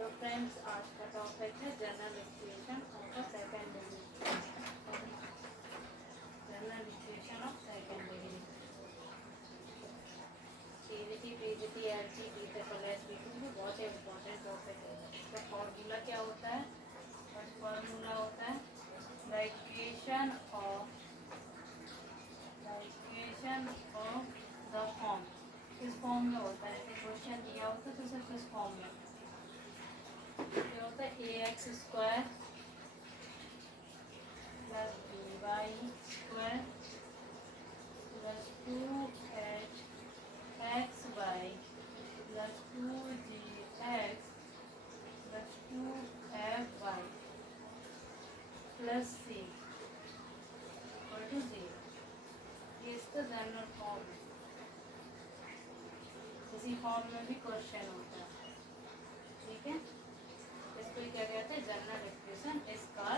तो फ्रेंड्स आज का टॉपिक है general equation of a second degree. General equation of second degree CVT PGT LG BTech एसबी2 में बहुत ही इम्पोर्टेंट टॉपिक है। इसका फॉर्मूला क्या होता है? फॉर्मूला होता है the equation of the form. किस फॉर्म में होता है? ऐसे क्वेश्चन दिया होता है तो सिर्फ किस फॉर्म में क्या होता है? A x square plus b y square plus 2h x y plus 2g x plus 2f y plus c equal to 0। ये इसका जनरल फॉर्म है। इसी फॉर्म में भी क्वेश्चन होता है, ठीक है। इसको क्या कहते हैं? General equation. इसका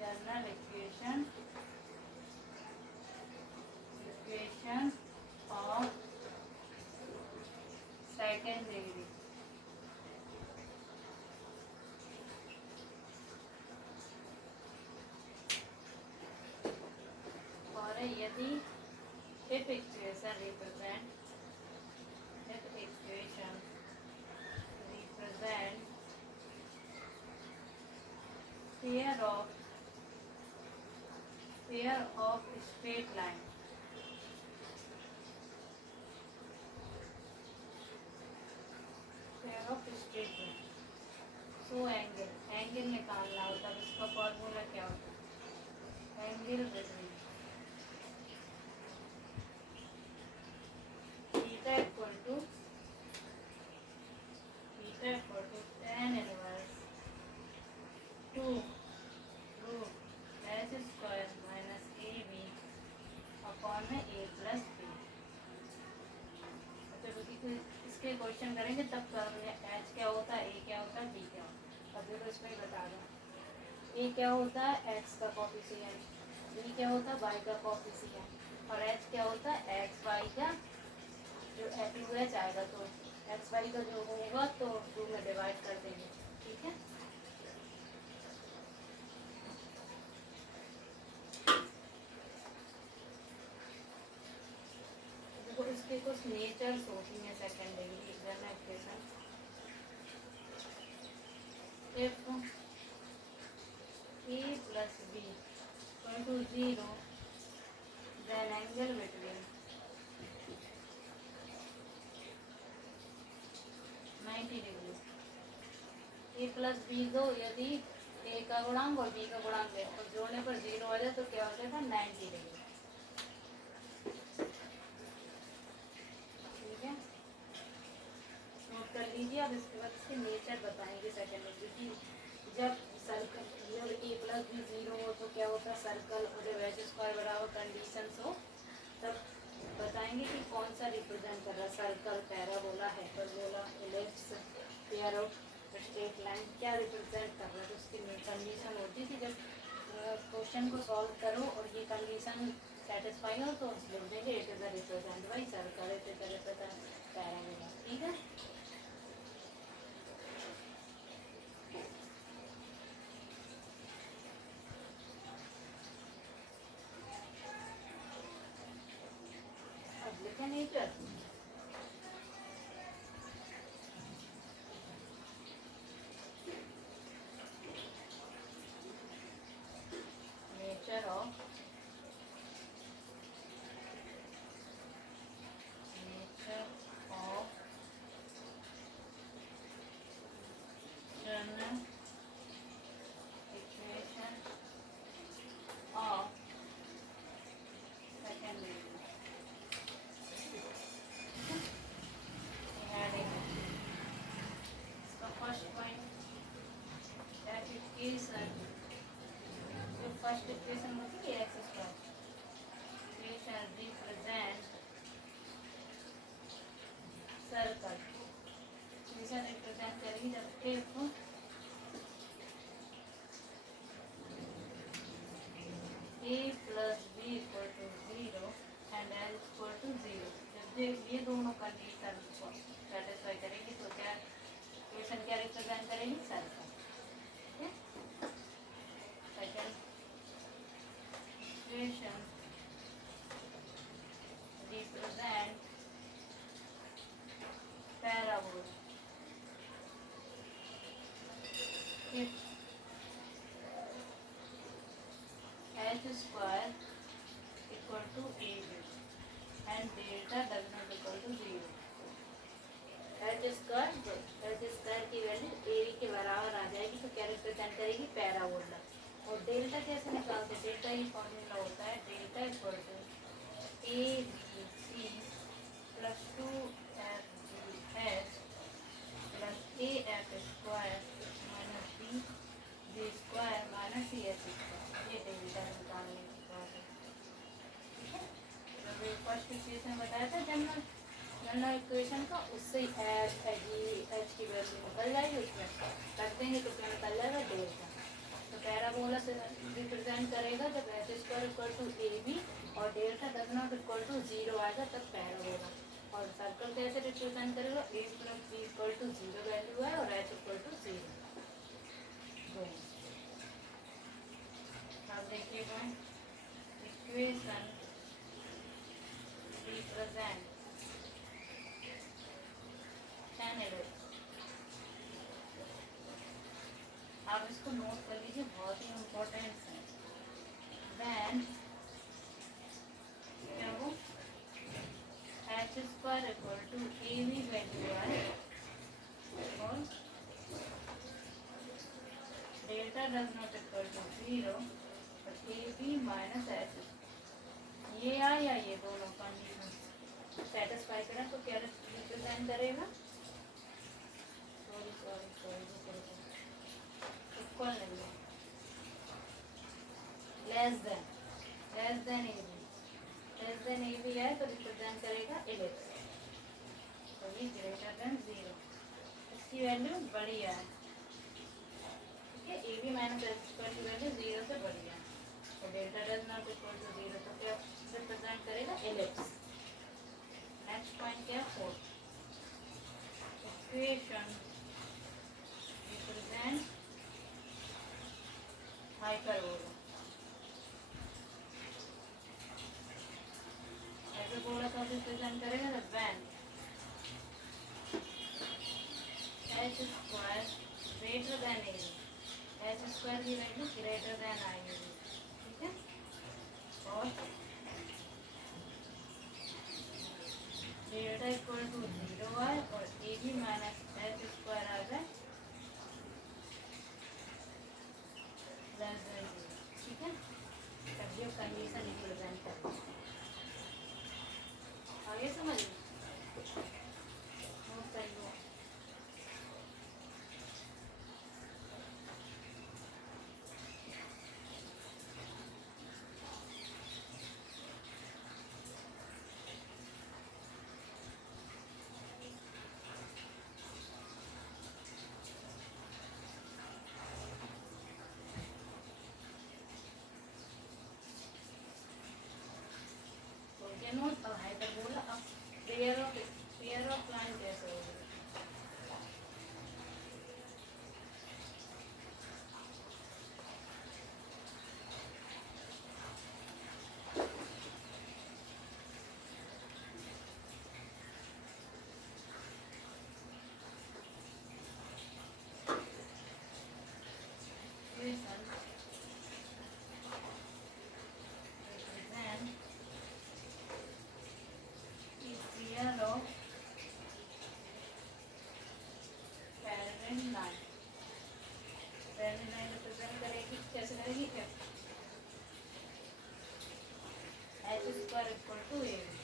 general equation of second degree. और यदि if equation represent pair of straight line, so angle निकालना होता है। इसका फॉर्मूला क्या होता है? Angle between theta equal to tan inverse 2 root H square minus A B upon में ए प्लस बी। इसके क्वेश्चन करेंगे तब करेंगे एच क्या होता है, ए क्या होता है, बी क्या होता है। अभी तो इसमें बता दो ए क्या होता है एक्स का कोफिशिएंट, बी क्या होता है वाई का कोफिशिएंट और एच क्या होता है एक्स वाई का जो टू एच आएगा तो एक्स वाई का जो होगा तो 2 में डिवाइड कर देंगे, ठीक है। देखो इसके कुछ नेचर्स होती हैं second degree general equation. If A plus B equal to 0 then angle between 90 degree. A plus B दो, यदि ए का गुणांक और बी का गुणांक है और जोड़ने पर 0 आ जाए तो क्या हो जाएगा? 90 डिग्री, ठीक है। नोट कर लीजिए। अब इसके बाद इसके नेचर बताएंगे सेकंड डिग्री। जब सर्कल जब ए प्लस बी 0 हो तो क्या होता है? सर्कल। और जब एच स्क्वायर बराबर कंडीशन हो तब बताएंगे कि कौन सा रिप्रेजेंट कर रहा है, circle, parabola, hyperbola, ellipse, pair of straight line, क्या रिप्रेजेंट कर रहा है। तो उसकी कंडीशन होती है कि जब क्वेश्चन को सॉल्व करो और ये कंडीशन सेटिस्फाई हो तो लिख देंगे it is a represent by circle, it is a represent parabola, ठीक है। अब लिखें nature. Nature of general equation of second degree. इसका फर्स्ट पॉइंट दैट इक्वेशन, जो फर्स्ट इक्वेशन होती है X square equation represent circle. Equation represent करेंगे जब if a plus B equal to 0 and L equal to 0। जब ये दोनों condition को सेटिस्फाई करेंगे डेल्टा कैसे निकालते हैं? डेल्टा ही फॉर्मूला होता है delta equal to A B C plus 2f/h plus A F square minus B G square minus C H square. ये डेल्टा निकालने की बात है, ठीक है। जब फर्स्ट इक्वेशन बताया था जनरल इक्वेशन का, उससे एच की वैल्यू निकल जाएगी, उसमें रख देंगे तो क्या निकल जाएगा? डेल्टा। तो पैराबोला से रिप्रेजेंट करेगा जब h square equal to A B और delta does not equal to 0 आएगा तब पैराबोला। और सर्कल कैसे रिप्रेजेंट करेगा? A plus B equal to 0 value है और एच इक्वल टू 0। अब देखिएगा इक्वेशन रिप्रेजेंट आप इसको नोट कर लीजिए, बहुत ही इम्पोर्टेंट है। Then क्या हो H square equal to A B value है और delta does not equal to 0 और ए बी माइनस एच, ये आ या ये दोनों कंडीशन सेटिस्फाई करें तो क्या रिप्रेजेंट करेगा? इक्वल नहीं है, लेस देन ए बी है तो रिप्रेजेंट करेगा इलिप्स, तो ये ग्रेटर देन 0, इसकी वैल्यू बड़ी है, ठीक है। A B minus H square की वैल्यू 0 से बड़ी है, तो delta does not equal to 0 तो क्या रिप्रेजेंट करेगा? इलिप्स। नेक्स्ट पॉइंट क्या है? 4 इक्वेशन रिप्रेजेंट हाइपरबोला। हाइपरबोला का रिप्रेजेंट करेगा ना when h square greater than A B, H square की value greater than I a B, ठीक है। और डेल्टा इक्वल टू 0 है और A B minus H square आ जाए लेस देन 0, ठीक है। तब ये कंडीशन रिप्रेजेंट करते हैं। आगे समझिए, नोट कर लो। नोट अब हाइपरबोला, अब पेयर ऑफ लाइन कैसे होगी? Square equal to A B,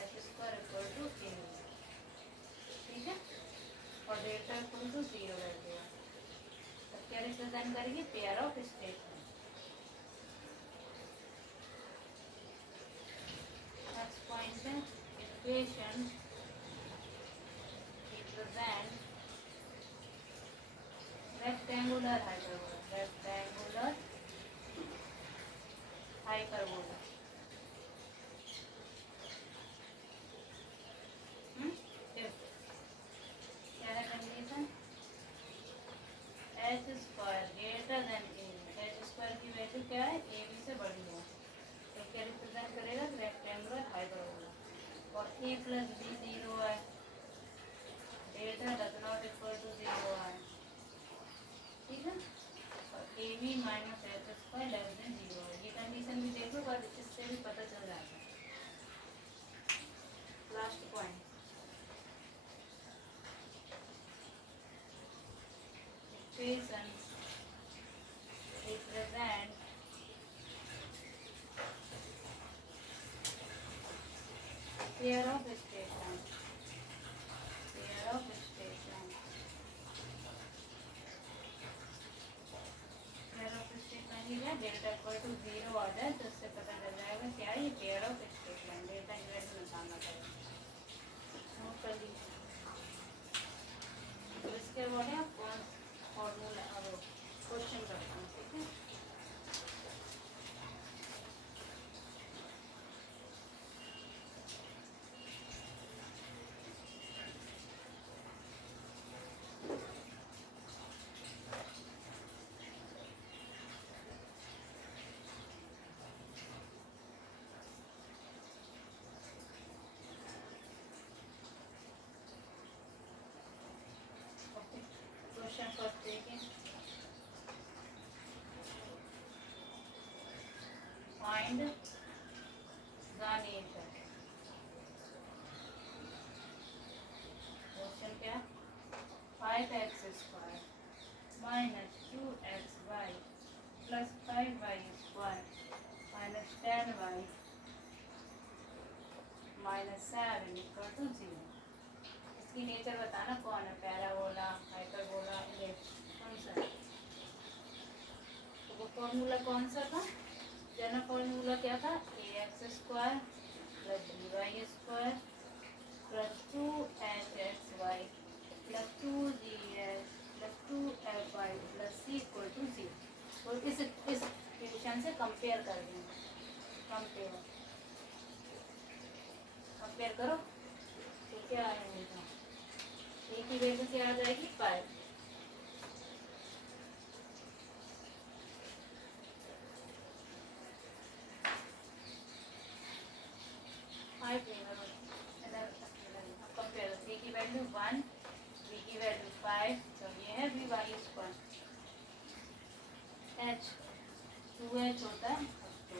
H square equal to A B, ठीक है। और डेल्टा इक्वल टू 0 रह गया, तब क्या रिप्रेजेंट करेंगे? Pair of statement. Next point है equation represent rectangular hyperbola, rectangular hyperbola. क्या है condition? H square greater than A B, H square की वैल्यू क्या है? ए बी से बड़ी है, तो क्या रिप्रेजेंट करेगा? Rectangular hyperbola. और ए प्लस बी 0 है, delta does not equal to 0 है, ठीक है। और A B minus H square less than 0 है, ये कंडीशन भी देखो, पर इससे भी पता चल जाता है। Last point equation pair of straight line, pair of straight line, pair of straight line है डेल्टा इक्वल टू 0 आ जाए तो इससे पता चल जाएगा क्या है ये pair of straight line, delta की वैल्यू निकालना पड़ेगा। नोट कर लीजिए। तो इसके बाद आप कौन फॉर्मूला अब क्वेश्चन करते हैं, ठीक है। Question first taken. Find the nature. Question क्या? 5x square minus 2xy plus 5y square minus 10y minus 7 equal to 0. इसकी नेचर बताना कौन है, पैराबोला, हाइपरबोला, इलिप्स, कौन सा है। तो वो फॉर्मूला कौन सा था, जनरल फॉर्मूला क्या था, ax square plus by square plus 2hxy plus 2gx plus 2fy plus c equal to 0। और इस इक्वेशन से कंपेयर कर देंगे, कंपेयर करो तो क्या आएगा, ए की वैल्यू क्या आ जाएगी 5, कंपेयर ए की वैल्यू 1, बी की वैल्यू 5, तो ये है B y square, H 2h होता है तो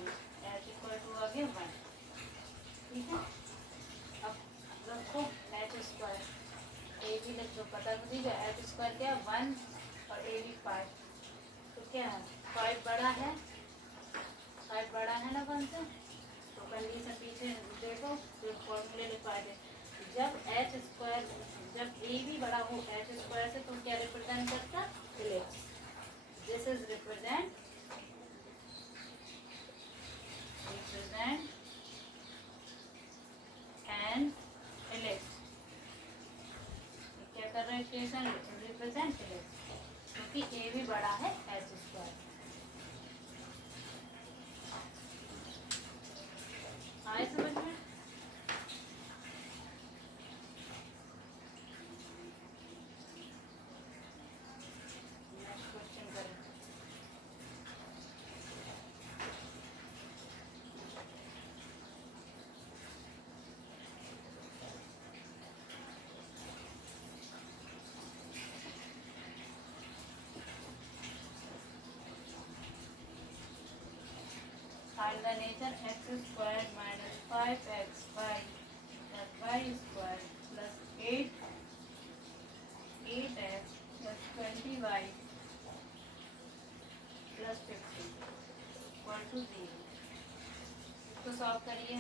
एच इक्वल टू आ गया 1, ठीक है। अब रखो एच स्क्वायर, ए भी लिख दो, पता मुझे एच स्क्वायर क्या 1 और ए भी 5, तो क्या है 5 बड़ा है, 5 बड़ा है ना 1 से, तो कंडीशन पीछे देखो तो फॉर्मूले लिखवा दे, जब एच स्क्वायर, जब ए भी बड़ा हो एच स्क्वायर से तो क्या रिप्रेजेंट करता, ellipse, this is represent N ellipse, क्या कर रहे हैं इक्वेशन, रिप्रेजेंट इलिप्स, क्योंकि ए भी बड़ा है एच स्क्वायर। आए समझ में, नेक्स्ट क्वेश्चन करें। Find the nature x squared minus 5xy plus y squared plus 8x plus 20y plus 50 equal to 0। इसको सॉल्व करिए।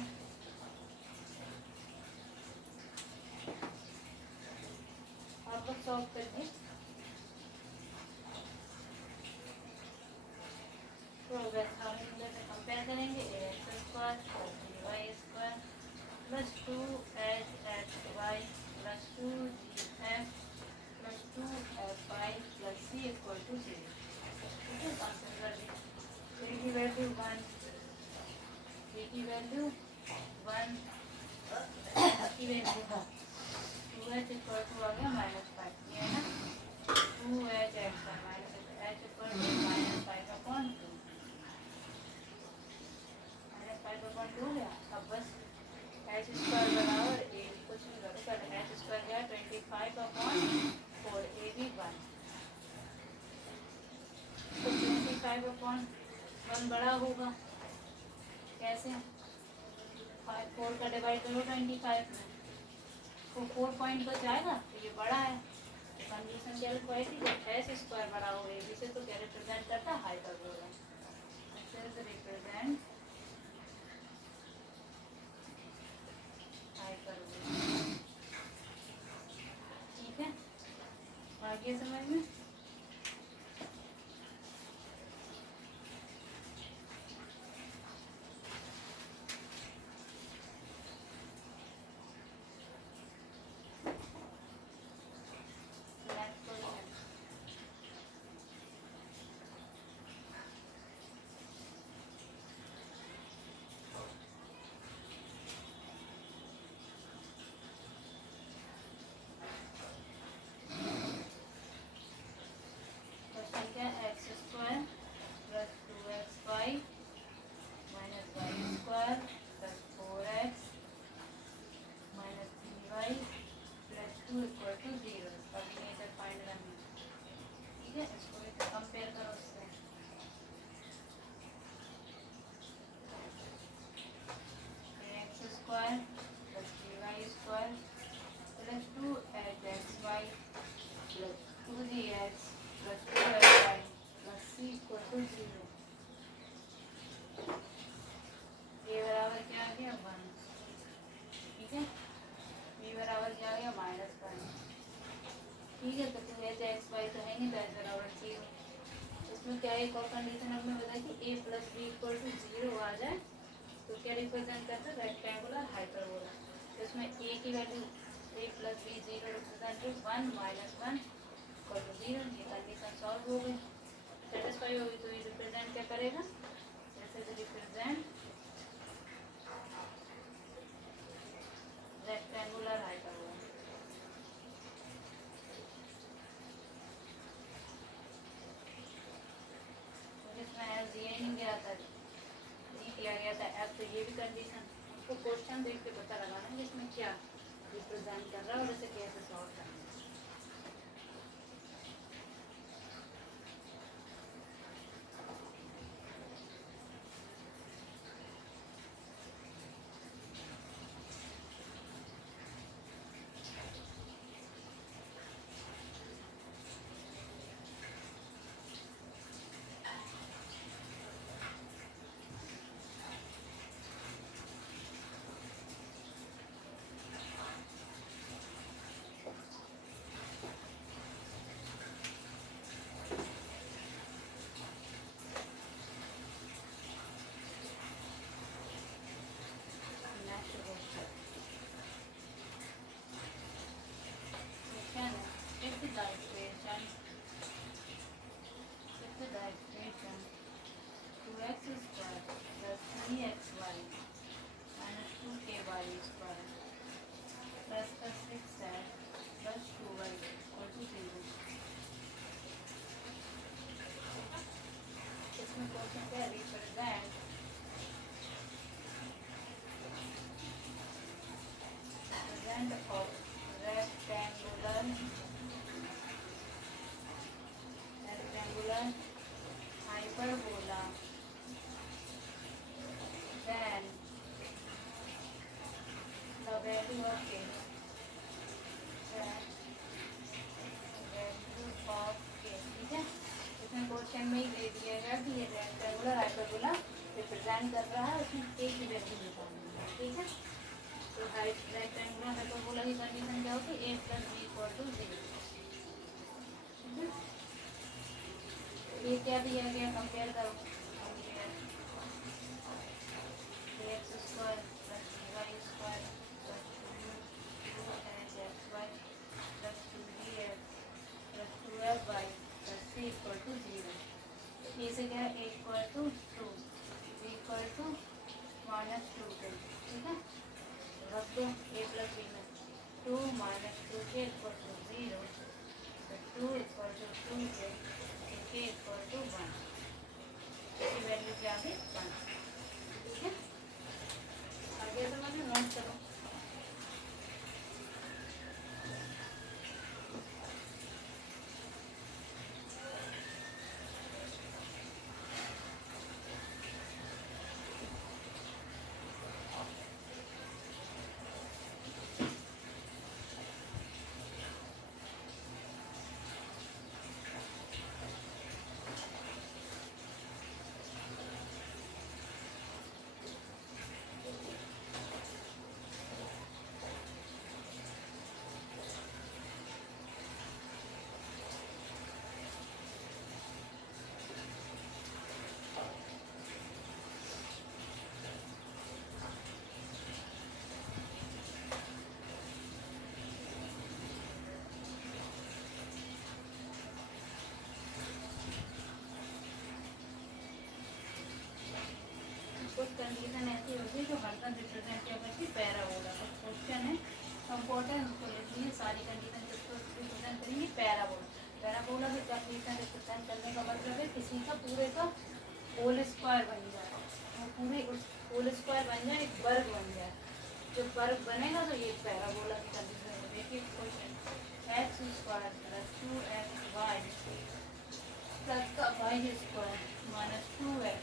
आप लोग सॉल्व करिए। कंपेयर करेंगे ax square plus by square plus 2hxy plus 2gf plus 2fy plus c equal to 0। ठीक है, consider a की value 1, b की वैल्यू 1, की वैल्यू 2h इक्वल टू आ गया -5, ये है ना 2hx minus h equal to -5/2 हो गया। अब बस एच स्क्वायर बराबर ए कुछ नहीं करो, पहले एच स्क्वायर गया 25/4, ए भी 1, तो 25/1 बड़ा होगा, कैसे 4 का डिवाइड करो 25 में, तो 4 पॉइंट बच जाएगा, तो ये बड़ा है, तो कंडीशन क्या लिखवाई थी, जब एच स्क्वायर बड़ा हो ए बी से तो क्या रिप्रेजेंट करता है, हाइपरबोला, रिप्रेजेंट आगे समझ में? ठीक है, तो टू एच एक्स वाई तो है नहीं, तो बराबर जीरो। इसमें क्या एक और कंडीशन हमने बताया कि a plus B equal to zero आ जाए तो क्या रिप्रेजेंट करता है, रेक्टेंगुलर हाइपरबोला। तो इसमें ए की value A plus B zero represent one minus one equal to zero. ये कंडीशन सॉल्व हो गई, सेटिस्फाई होगी। तो ये रिप्रेजेंट क्या करेगा, जैसे रिप्रेजेंट रेक्टेंगुलर हाइपरबोला। नहीं गया था, नहीं किया गया था अब, तो ये भी कंडीशन उसको क्वेश्चन देख के पता लगाना है इसमें क्या रिप्रेजेंट कर रहा है और इसे कैसे सॉल्व करना है। Hyperbola, then the value of k, ठीक है। इसमें क्वेश्चन में ही दे दिया गया कि ये रेक्टेंगुलर हाइपरबोला रिप्रेजेंट कर रहा है, उसमें k की वैल्यू निकालनी है, ठीक है। तो रेक्टेंगुलर हाइपरबोला की कंडीशन क्या होगी, a plus B equal to zero. ये क्या दिया गया, कंपेयर करो, x square plus Y square plus two h x y plus two d x plus two f y plus c equal to zero. A से क्या है, a equal to two, b equal to minus two k, ठीक है। रख दो a plus b में, two minus two k equal to zero, two equal to to k equal to one, इसकी value क्या आ गई वन, ठीक है। आगे समझ में, नोट करो। वाली कंडीशन किसको रिप्रेजेंट करेंगे, पैराबोला। पैराबोला की कंडीशन रिप्रेजेंट करने का मतलब है किसी का पूरे का होल स्क्वायर बन जाए और पूरे उस होल स्क्वायर बन जाए, एक वर्ग बन जाए। जब वर्ग बनेगा तो ये पैराबोला की कंडीशन है। देखिए question, x square plus 2xy plus का y square minus 2x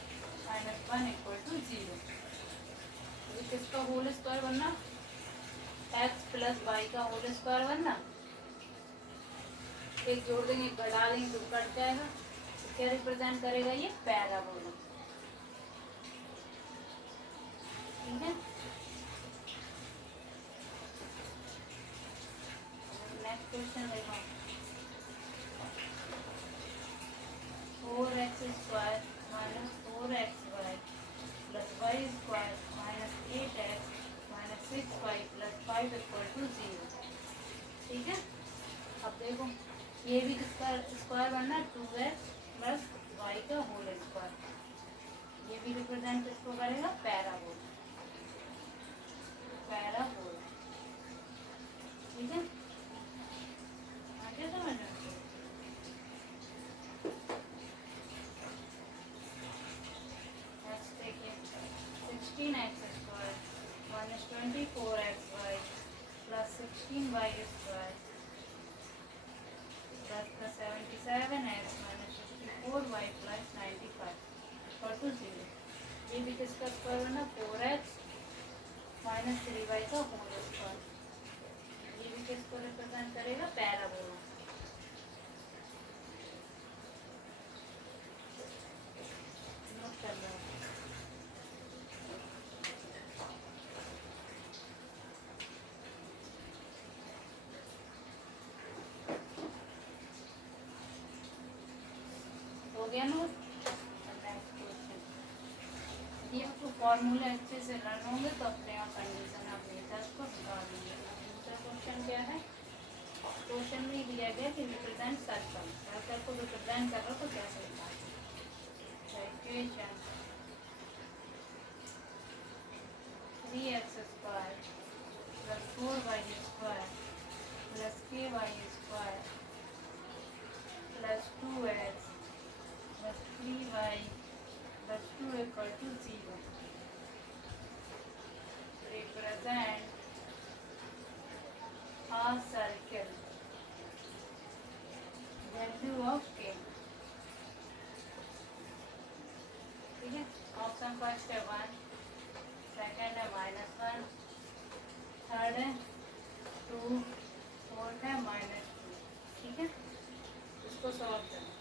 minus 1 equal to 0। किसका होल स्क्वायर बनना, x प्लस वाई का होल स्क्वायर बनना। एक जोड़ देंगे, एक घटा देंगे तो कट जाएगा। तो क्या रिप्रेजेंट करेगा ये, पैराबोला। ठीक है, नेक्स्ट क्वेश्चन देखो, 4x square minus 4xy plus Y square minus 8x minus 6y plus 5 equal to 0। ठीक है, अब देखो ये भी किसका स्क्वायर बनना, 2x प्लस वाई का होल स्क्वायर। ये भी रिप्रेजेंट किसको करेगा, पैराबोला। पैराबोला। ठीक है, आगे समझ में। नेक्स्ट देखिए, 16x square minus 24xy plus 16y square plus 77x minus 54y plus 95 equal to 0। ये भी किसका स्क्वायर बनना, 4x माइनस 3y का होल स्क्वायर। ये भी किसको रिप्रेजेंट करेगा, पैराबोला। नोट कर लो। हो गया नोट। नेक्स्ट क्वेश्चन, ये आपको फॉर्मूला अच्छे से रन होंगे तो अपने आप कंडीशन आप मेथड को निकाल लेंगे। दूसरा क्वेश्चन क्या है, क्वेश्चन में दिया गया कि रिप्रेजेंट सर्कल, सर्कल को रिप्रेजेंट कर रहा तो कैसे निकालेंगे। Equation 3x square plus 4y square plus ky square plus 2x plus 3y plus 2 equal to 0 represent a circle, value of k। ठीक है, ऑप्शन फर्स्ट है 1, सेकंड है -1, थर्ड है 2, फोर्थ है -2। ठीक है, इसको सॉल्व करें।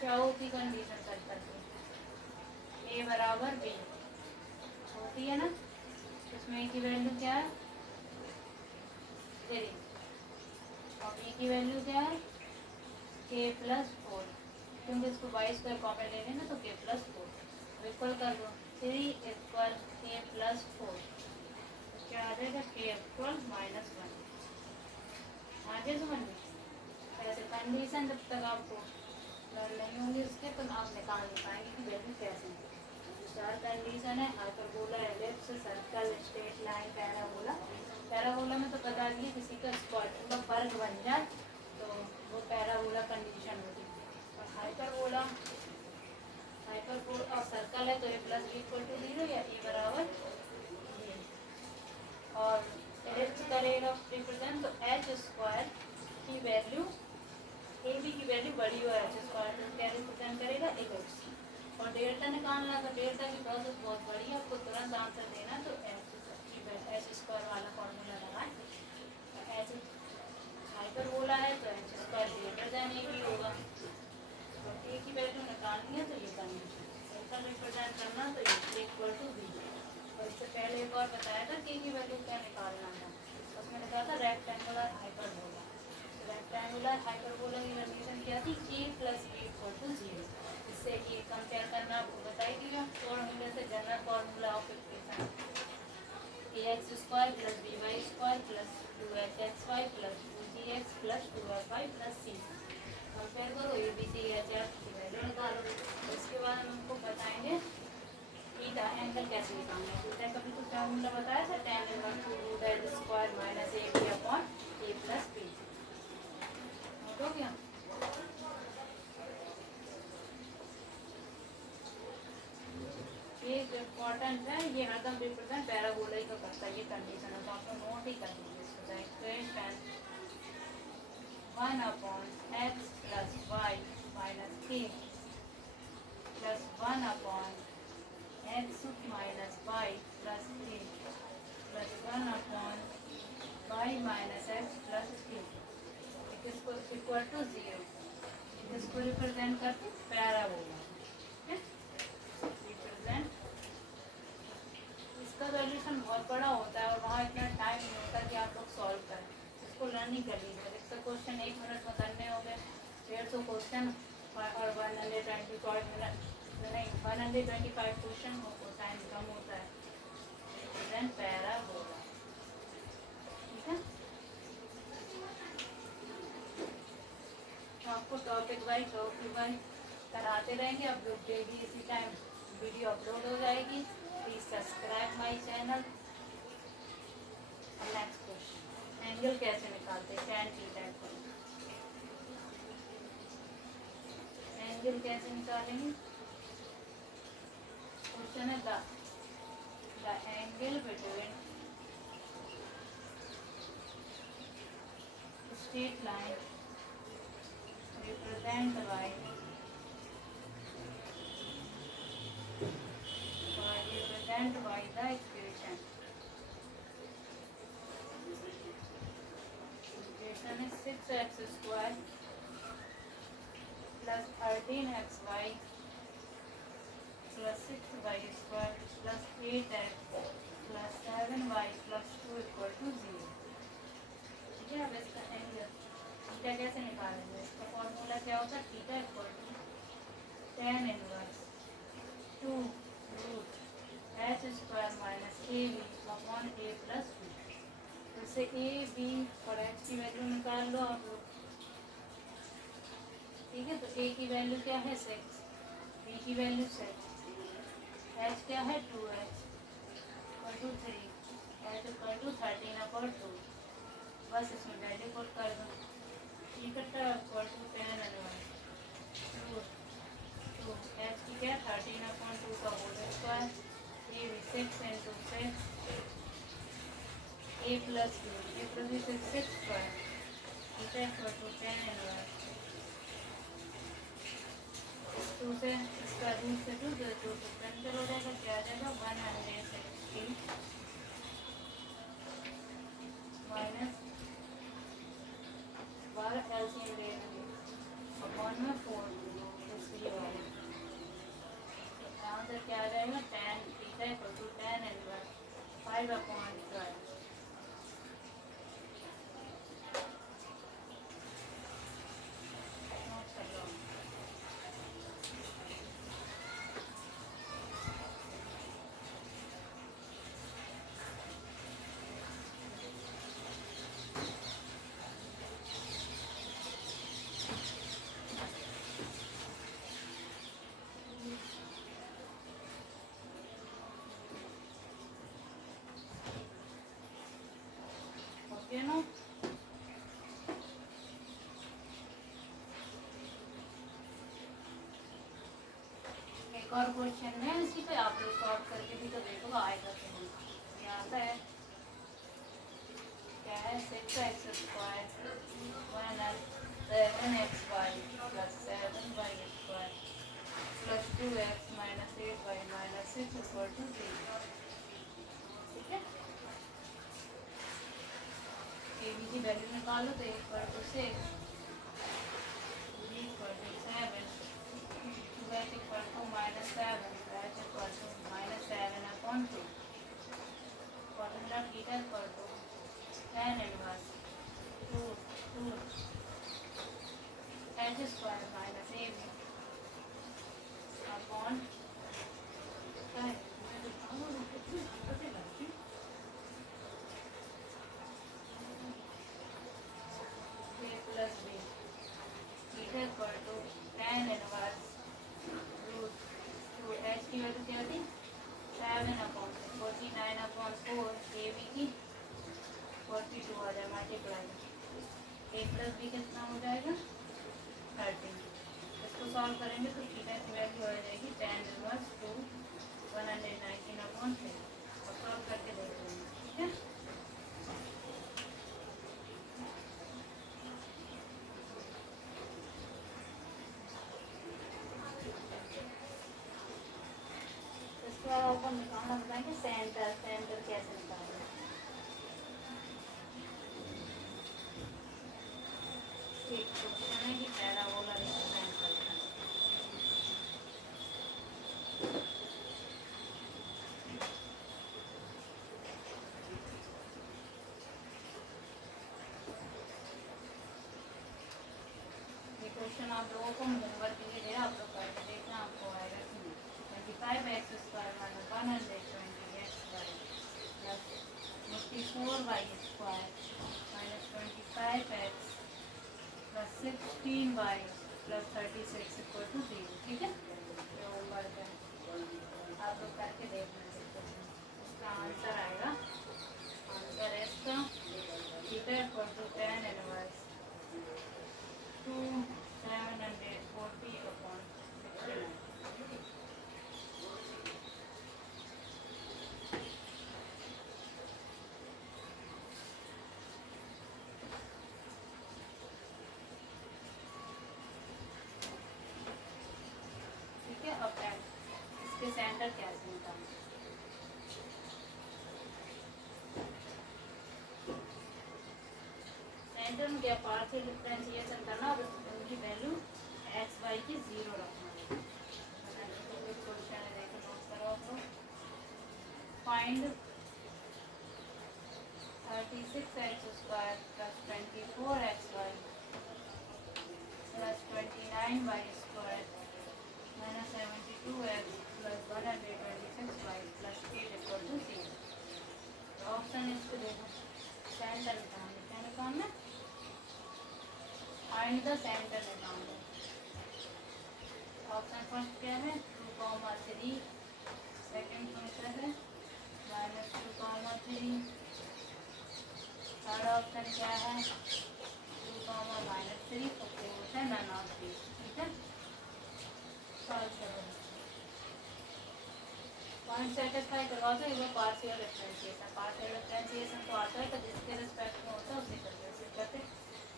क्या होती कंडीशन सर्कल की, a बराबर b होती है ना, इसमें a की वैल्यू क्या है 3 और b की वैल्यू क्या है k प्लस 4, क्योंकि इसको बाई स्क्वायर कॉमन ले लेना तो k प्लस 4 इक्वल कर दो 3 इक्वल k प्लस 4, क्या आ जाएगा k इक्वल -1। आगे समझ में, ऐसे कंडीशन जब तक आपको लर्न नहीं होंगी उसके तो आप निकाल नहीं पाएंगे कि वैल्यू कैसे है। चार कंडीशन है, hyperbola, ellipse, circle, straight line, parabola. Parabola में तो बता दिए किसी का स्क्वायर पूरा वर्ग बन जाए तो वो पैराबोला कंडीशन होगी। और हाइपरबोला और सर्कल है तो a plus B equal to 0 या a बराबर a। और एलिप्स करेगा रिप्रेजेंट तो एच स्क्वायर की वैल्यू ए बी की वैल्यू बड़ी हो एच स्क्वायर तो क्या रिप्रेजेंट करेगा एलिप्स। और डेल्टा निकालना तो डेल्टा की प्रोसेस बहुत बड़ी है, आपको तुरंत आंसर देना तो एच स्क्वायर वाला फॉर्मूला लगाए। एच हाइपरबोला है तो एच स्क्वायर ग्रेटर देन ए बी होगा, तो ए की वैल्यू निकालनी है तो ये कंडीशन, सर्कल रिप्रेजेंट करना तो ये इक्वल टू बी। और इससे पहले एक और बताया था के की वैल्यू क्या निकालना था, उसमें लिखा था रेक्टेंगुलर हाइपरबोला। रेक्टेंगुलर हाइपरबोला की कंडीशन क्या थी, a plus B equal to 0। इससे ये कंपेयर करना आपको बताई थी फॉर्मूले से, general formula of equation ax square plus by square plus 2hxy plus 2gx plus 2fy plus c। Compare करो, a b c h f की वैल्यू निकालो। इसके बाद हम आपको बताएंगे थीटा एंगल कैसे निकालना है? थीटा का भी तो फॉर्मूला बताया था, tan inverse root L square minus A B upon A plus B. Note हो गया? ये इम्पोर्टेंट है, ये हरदम रिप्रेजेंट पैराबोला का करता है, ये कंडीशन है, तो आपको नोट ही कर दीजिए इसको। Equation 1 upon x plus y minus k plus 1 upon x minus y plus k plus 1 upon y minus x plus k, इसको इक्वल टू 0, इसको रिप्रेजेंट करते पैराबोला। रिप्रेजेंट, इसका सॉल्यूशन बहुत बड़ा होता है और वहाँ इतना टाइम नहीं होता कि आप लोग सॉल्व करें, इसको लर्निंग कर लीजिए। इसका क्वेश्चन 1 मिनट में करने होंगे, 150 क्वेश्चन और 125 मिनट नहीं 125 क्वेश्चन हो, टाइम कम होता है। रिप्रेजेंट पैराबोला, ठीक है। तो आपको टॉपिक वाइज कराते रहेंगे, अब लोग डेली इसी टाइम वीडियो अपलोड हो जाएगी। Please subscribe my channel. Next question, angle कैसे निकालते हैं tan थीटा को? एंगल कैसे निकालेंगे? क्वेश्चन है the angle between straight line represent by the equation. Equation is 6x square plus 13xy plus 6y square plus 8x plus 7y plus 2 equal to 0. ठीक है, अब इसका एंगल थीटा कैसे निकालेंगे? इसका फॉर्मूला क्या होता है? Theta equal to tan inverse 2 root H square minus A B upon A plus B. जैसे ए बी और एच की वैल्यू निकाल लो आप लोग, ठीक है। तो ए की वैल्यू क्या है? 6, बी की वैल्यू 6, एच क्या है? 2h equal to 3, H equal to 13/2। बस इसमें वैल्यू पुट कर दो। इकट्ठा equal to tan inverse two H की क्या? 13/2 का होल स्क्वायर, ए भी 6 into 6 A plus B 6 square, ठीक है, इक्वल टू tan इनवर्स 2 से इसका रूट से 2 कैंसिल हो जाएगा, क्या आ जाएगा? 160 माइनस 12 एलसीएम ले लेंगे अपॉन में 4 दूसरी वाली, तो यहाँ से क्या आ जाएगा? tan theta equal to tan inverse 5/12। Okay no, एक और क्वेश्चन है इसी पे, आप लोग सॉल्व करके भी तो देखो आएगा कि नहीं। ये आता है क्या है? 6x square minus 7xy plus 7y square plus 2x minus 8y minus 6 equal to 0, ठीक है। ए बी की वैल्यू निकालो तो equal to 6, B equal to 7, h equal to minus 7, h equal to minus 7/2, formula theta equal to tan inverse 2 h square minus A B upon A plus B, theta equal to tan inverse root 2 h की value क्या थी? 22 आ जाए multiply ए plus B कितना हो जाएगा 13। इसको solve करेंगे तो थीटा की वैल्यू आ जाएगी tan इनवर्स 2 119/3 और सॉल्व करके देख लेंगे। ठीक है, इसके बाद आपको निकालना बताएंगे सेंटर। सेंटर कैसे निकालें, एक क्वेश्चन है कि पैराबोला रिप्रेजेंट करता है। ये क्वेश्चन आप लोगों को होमवर्क के लिए दिया, आप लोग करके देखना आपको आएगा कि नहीं। 25x² minus 120x² plus 54y² minus 25x plus 16y plus 36 equal to 0। ठीक है, ये होमवर्क है, आप लोग करके देखना सकते हैं। इसका आंसर आएगा, आंसर है इसका theta equal to tan inverse 2 740/69। ठीक है, अब इसके सेंटर कैसे निकालें, सेंटर में क्या पार्शियल डिफरेंशिएशन करना और उनकी वैल्यू एक्स वाई की 0 रखना है। क्वेश्चन है, देखो नोट करो आप लोग। Find 36x² plus 24xy plus 29y² minus 72x plus 126y plus 8 equal to 0। Option इसको देखो, सेंटर निकालना, क्या निकालना, फाइंड द सेंटर निकालना। ऑप्शन फर्स्ट क्या है 2,3, सेकंड फंक्शन है -2,3, थर्ड ऑप्शन क्या है 2,-3, तो फोर्थ है नन ऑफ दिस। ठीक है, सॉल्व करो, पॉइंट सेटिस्फाई करवा दो। एक बार पार्शियल डिफरेंशिएशन, पार्शियल डिफरेंशिएशन तो आता है तो जिसके रिस्पेक्ट में होता है उसी करके करते।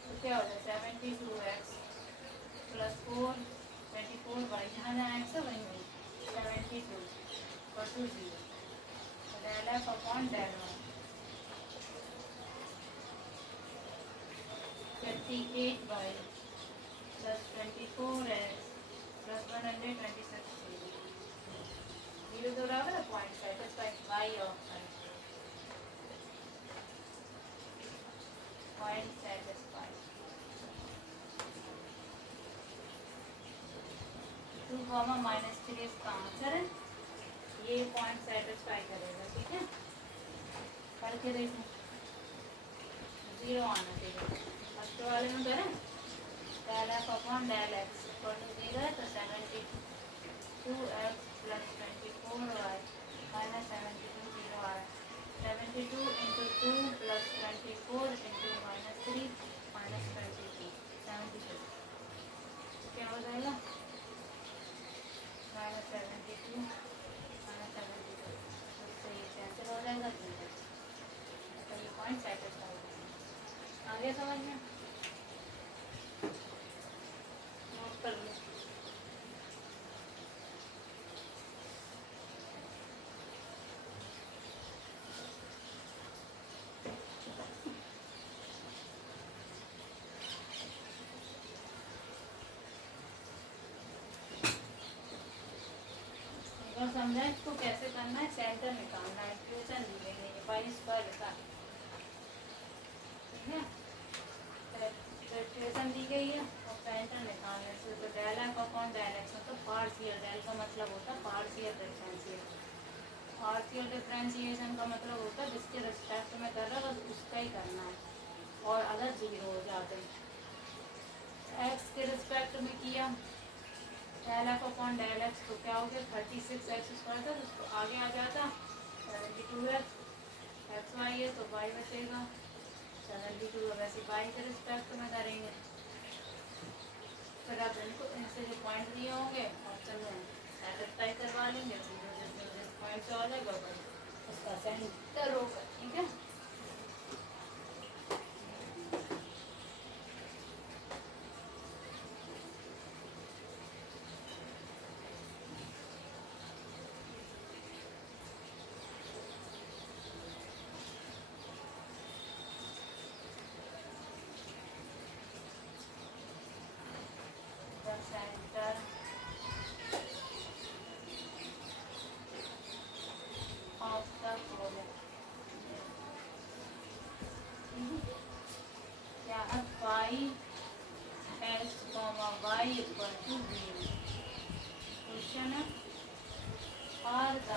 तो क्या हो जाए 72x प्लस 24y, जहाँ जहाँ एक्स है वहीं वहीं 72 equal to 0। Del F upon del one 28y plus 24x plus 126 0 तो बराबर है point satisfy Y option, point satisfy 2,-3 इसका आंसर है, ये पॉइंट सेटिस्फाई करेगा। ठीक है, करके देखो 0 आना चाहिए। फर्स्ट वाले में करें del F upon del X equal to 0 है तो 72x प्लस 24y माइनस 72 0 आ रहा है। 72 इंटू 2 प्लस 24 इंटू -3 माइनस 22 72, क्या हो जाएगा -72 -72, उससे ये कैंसिल हो जाएगा। तो ये पॉइंट सेटिस्फाई आगे समझ में, नोट कर लो। और समझा इसको कैसे करना है, सेंटर निकालना है, इक्वेशन दी गई है y² का। ठीक है, इक्वेशन दी गई है और सेंटर निकालना है। तो del F upon del X मतलब पार्शियल, डेल का मतलब होता है पार्शियल डिफरेंशिएशन, पार्शियल डिफरेंशिएशन का मतलब होता है जिसके रिस्पेक्ट में कर रहा है बस उसका ही करना है। और अगर 0 हो जाते एक्स के रिस्पेक्ट में किया del F upon del X तो क्या हो गया 36x² था, जिसको आगे आ जाता 72x, एक्स वाई है तो वाई बचेगा किसी बाई के रिस्पेक्ट में करेंगे। फिर आप इनको इनसे जो पॉइंट दिए होंगे ऑप्शन में सेटिस्फाई करवा लेंगे, जिस पॉइंट से हो जाएगा उसका सेंटर होगा। ठीक है, सेंटर ऑफ द प्रोजेक्ट क्या phi x comma y equal to 0। Question है are the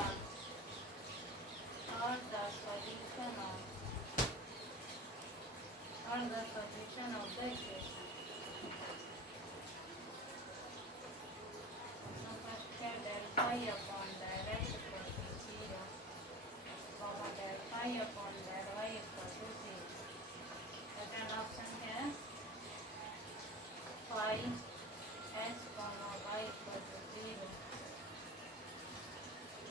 solution of the equation। del phi upon del x equal to 0, comma del phi upon del y equal to 0। Second option है phi x comma y equal to 0,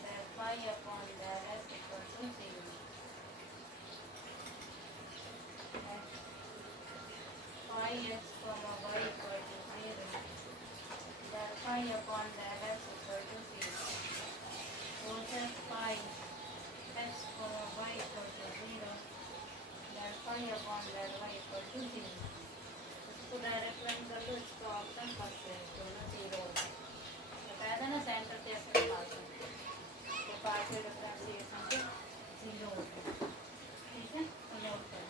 del phi upon del x equal to 0। phi x comma y equal to 0, del phi upon del x equal to 0। Process phi x comma y equal to 0, del phi upon del y equal to 0। इसको direct line कर दो, इसका option first है, दोनों 0 होगा। बताया था ना सेंटर कैसे निकालते हैं, तो पार्शियल डिफरेंशिएशन के 0 होते हैं। ठीक है, तो नोट करें।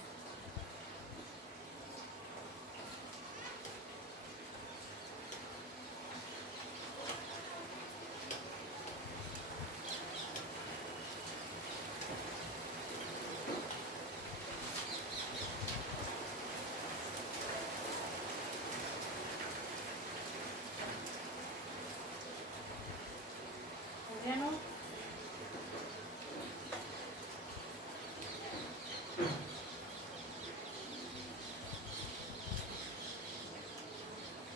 Bueno,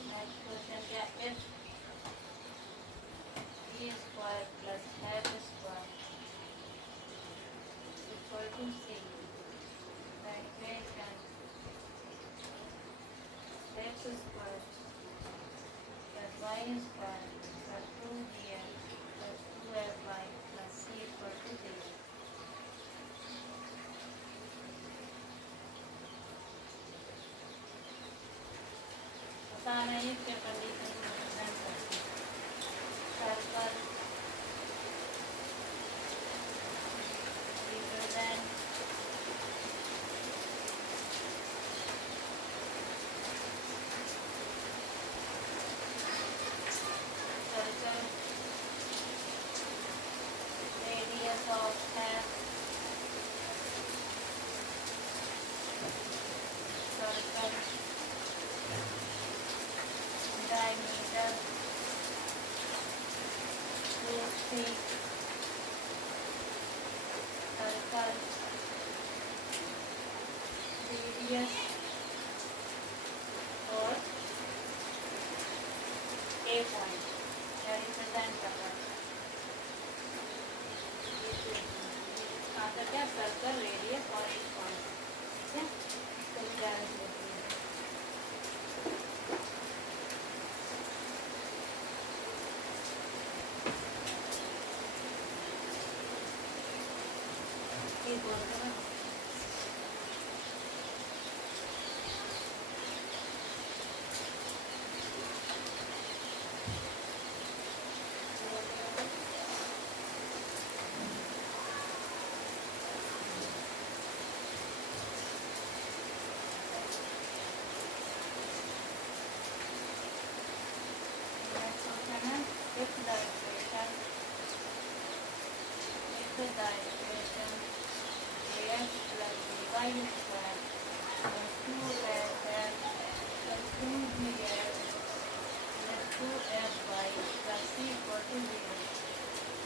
next question क्या है, e square plus f square equal to c, the equation x square plus y square plus 2bx plus 2fy plus c equal to 0। बताना है क्या कंडीशन को रिप्रेजेंट करते हैं। Circle represent circle radius of half circle diameter √3 circle radius और ए point क्या represent कर रहा है। आंसर क्या, सर्कल रेडियस और ए पॉइंट। ठीक है, इसको ध्यान देते हैं। ये बोल रहा है if the equation ax plus by square plus 2f plus 2bx plus 2fy plus c equal to 0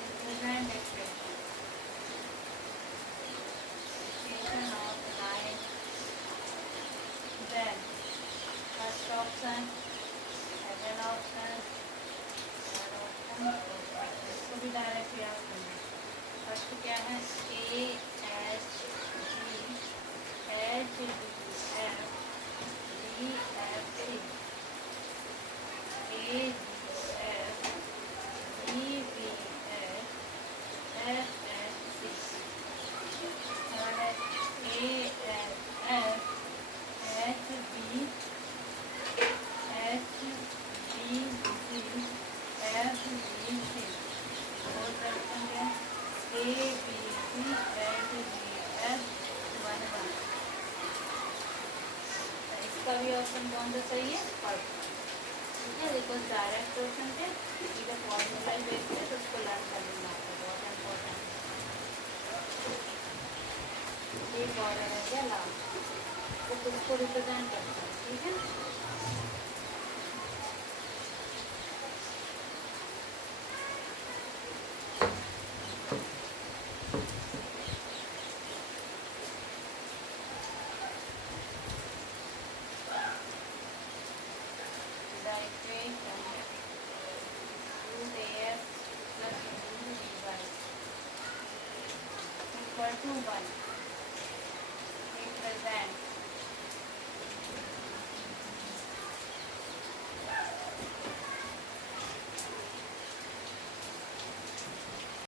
represent equation of line option, second option, third option, इसको भी डायरेक्ट याद करना। फर्स्ट क्या है, a h d f d f c, a d f d b f f f c. Third है a f f h b h b c f b c. Fourth option क्या है, A B c h b f 1 1। इसका भी option कौन सा सही है, first. ठीक है, देखो डायरेक्ट क्वेश्चन थे, इधर फॉर्मूला बेस्ड है, तो उसको लर्न कर लेना आपको, बहुत इम्पोर्टेंट है। एक और रह गया लास्ट, वो किसको रिप्रेजेंट करता है, ठीक है। √ax + √by = 1।